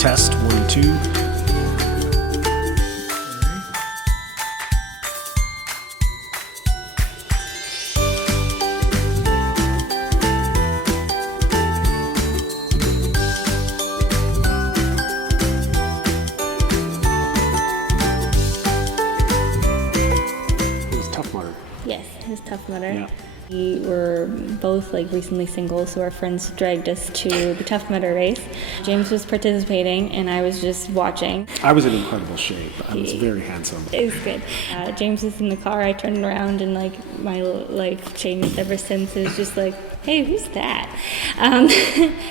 Test 1, 2. It was Tough Mudder. Yes, his Tough Mudder. Yeah. We were both recently single, so our friends dragged us to the Tough Mudder race. James was participating, and I was just watching. I was in incredible shape. I was very handsome. It was good. James was in the car. I turned around, and my life changed ever since. It was just hey, who's that?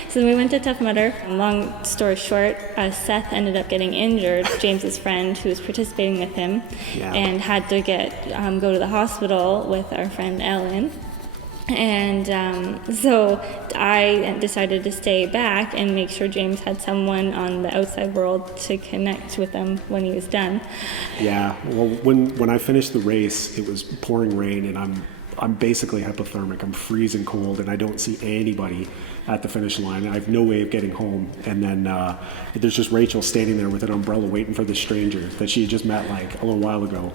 So we went to Tough Mudder. Long story short, Seth ended up getting injured, James's friend who was participating with him, and had to go to the hospital with our friend Ellen. And so I decided to stay back and make sure James had someone on the outside world to connect with him when he was done. Yeah, well, when I finished the race, it was pouring rain, and I'm basically hypothermic. I'm freezing cold, and I don't see anybody at the finish line. I have no way of getting home. And then there's just Rachel standing there with an umbrella waiting for this stranger that she had just met a little while ago.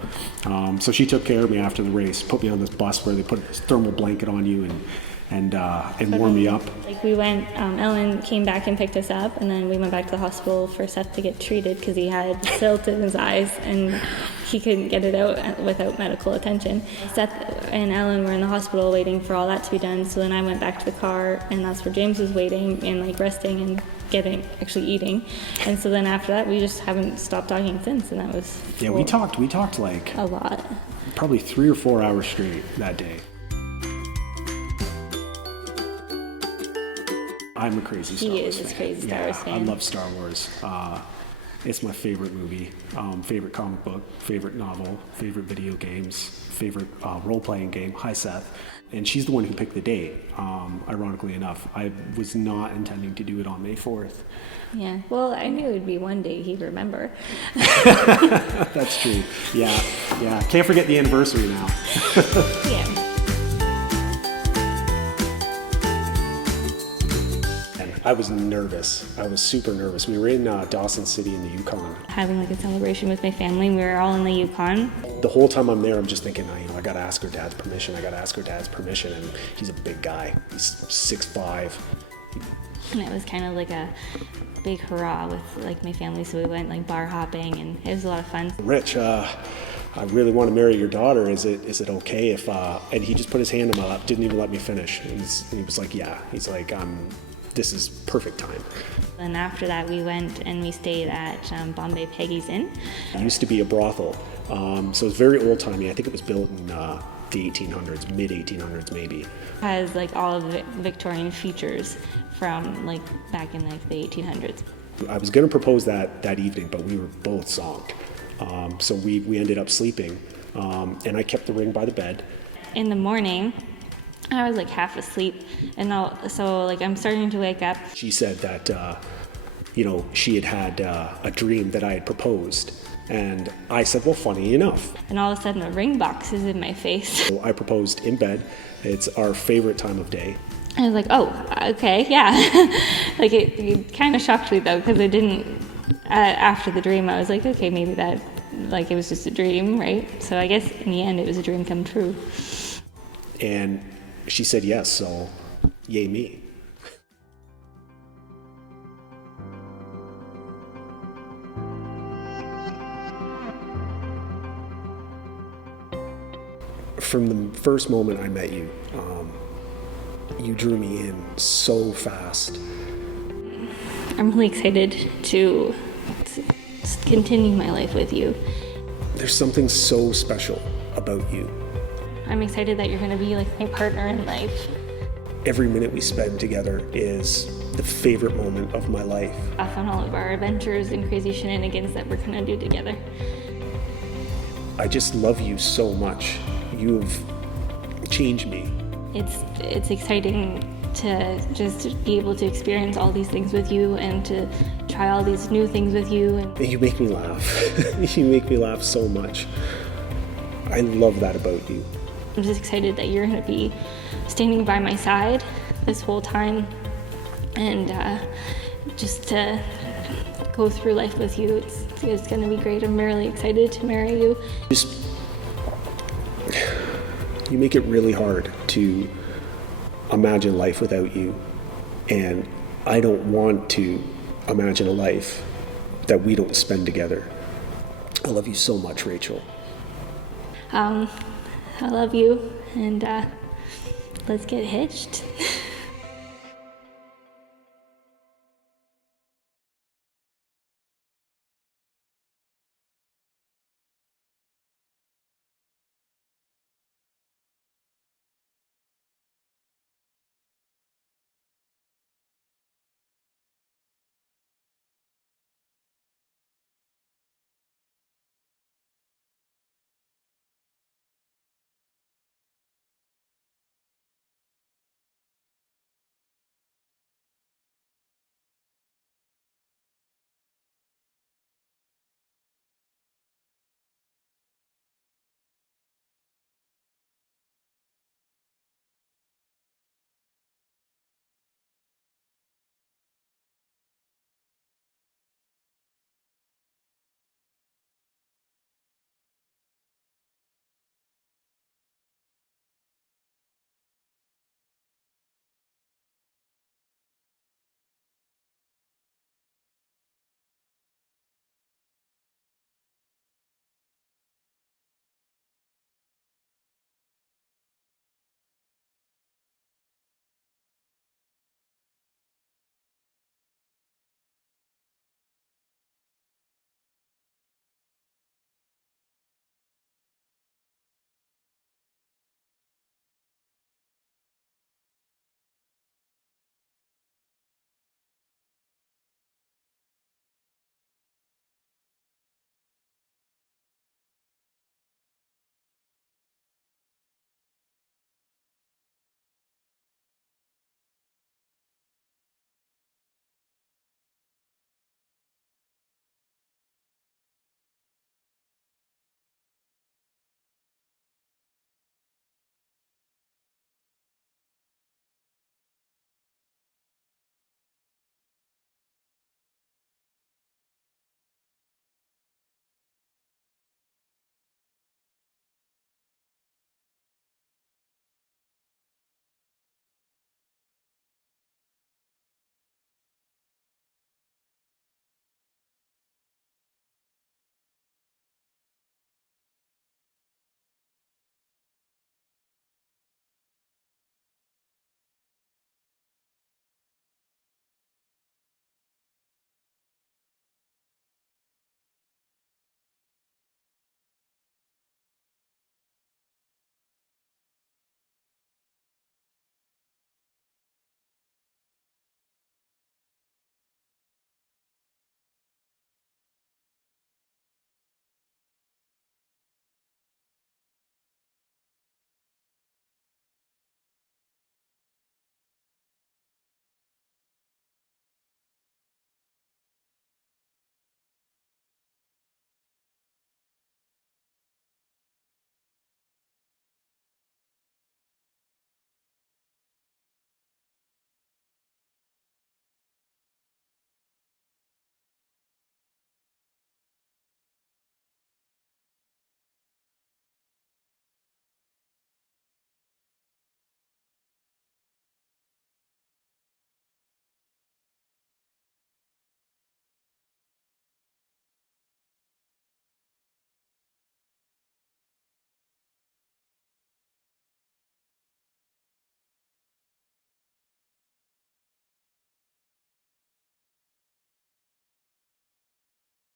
So she took care of me after the race, put me on this bus where they put this thermal blanket on you and warm me up. We went, Ellen came back and picked us up, and then we went back to the hospital for Seth to get treated because he had silt in his eyes and he couldn't get it out without medical attention. Seth and Ellen were in the hospital waiting for all that to be done, so then I went back to the car, and that's where James was waiting and resting and eating. And so then after that, we just haven't stopped talking since, and that was we talked a lot. Probably 3 or 4 hours straight that day. I'm a crazy Star Wars fan. He is a crazy Star Wars fan. I love Star Wars. It's my favorite movie, favorite comic book, favorite novel, favorite video games, favorite role-playing game. Hi, Seth. And she's the one who picked the date, ironically enough. I was not intending to do it on May 4th. Yeah, well, I knew it would be one day he'd remember. That's true. Yeah. Can't forget the anniversary now. Yeah. I was nervous. I was super nervous. We were in Dawson City in the Yukon. Having a celebration with my family. We were all in the Yukon. The whole time I'm there, I'm just thinking, I gotta ask her dad's permission. And he's a big guy. He's 6'5". And it was kind of a big hurrah with my family. So we went bar hopping, and it was a lot of fun. Rich, I really want to marry your daughter. Is it okay if? And he just put his hand on my lap, didn't even let me finish. And he was like, yeah. He's like, this is perfect time. And after that, we went and we stayed at Bombay Peggy's Inn. It used to be a brothel, so it's very old-timey. I think it was built in the 1800s, mid-1800s maybe. It has all of the Victorian features from back in the 1800s. I was going to propose that evening, but we were both zonked. So we ended up sleeping, and I kept the ring by the bed. In the morning, I was half asleep, and so I'm starting to wake up. She said that she had a dream that I had proposed, and I said, well, funny enough. And all of a sudden, a ring box is in my face. So I proposed in bed. It's our favorite time of day. I was like, oh, okay, yeah. It kind of shocked me though, because it didn't. After the dream, I was like, okay, maybe that it was just a dream, right? So I guess in the end, it was a dream come true. And she said yes, so yay me. From the first moment I met you, you drew me in so fast. I'm really excited to continue my life with you. There's something so special about you. I'm excited that you're going to be my partner in life. Every minute we spend together is the favorite moment of my life. Off on all of our adventures and crazy shenanigans that we're going to do together. I just love you so much. You've changed me. It's exciting to just be able to experience all these things with you and to try all these new things with you. And you make me laugh. You make me laugh so much. I love that about you. I'm just excited that you're going to be standing by my side this whole time, and just to go through life with you. It's going to be great. I'm really excited to marry you. Just, you make it really hard to imagine life without you. And I don't want to imagine a life that we don't spend together. I love you so much, Rachel. I love you, and let's get hitched.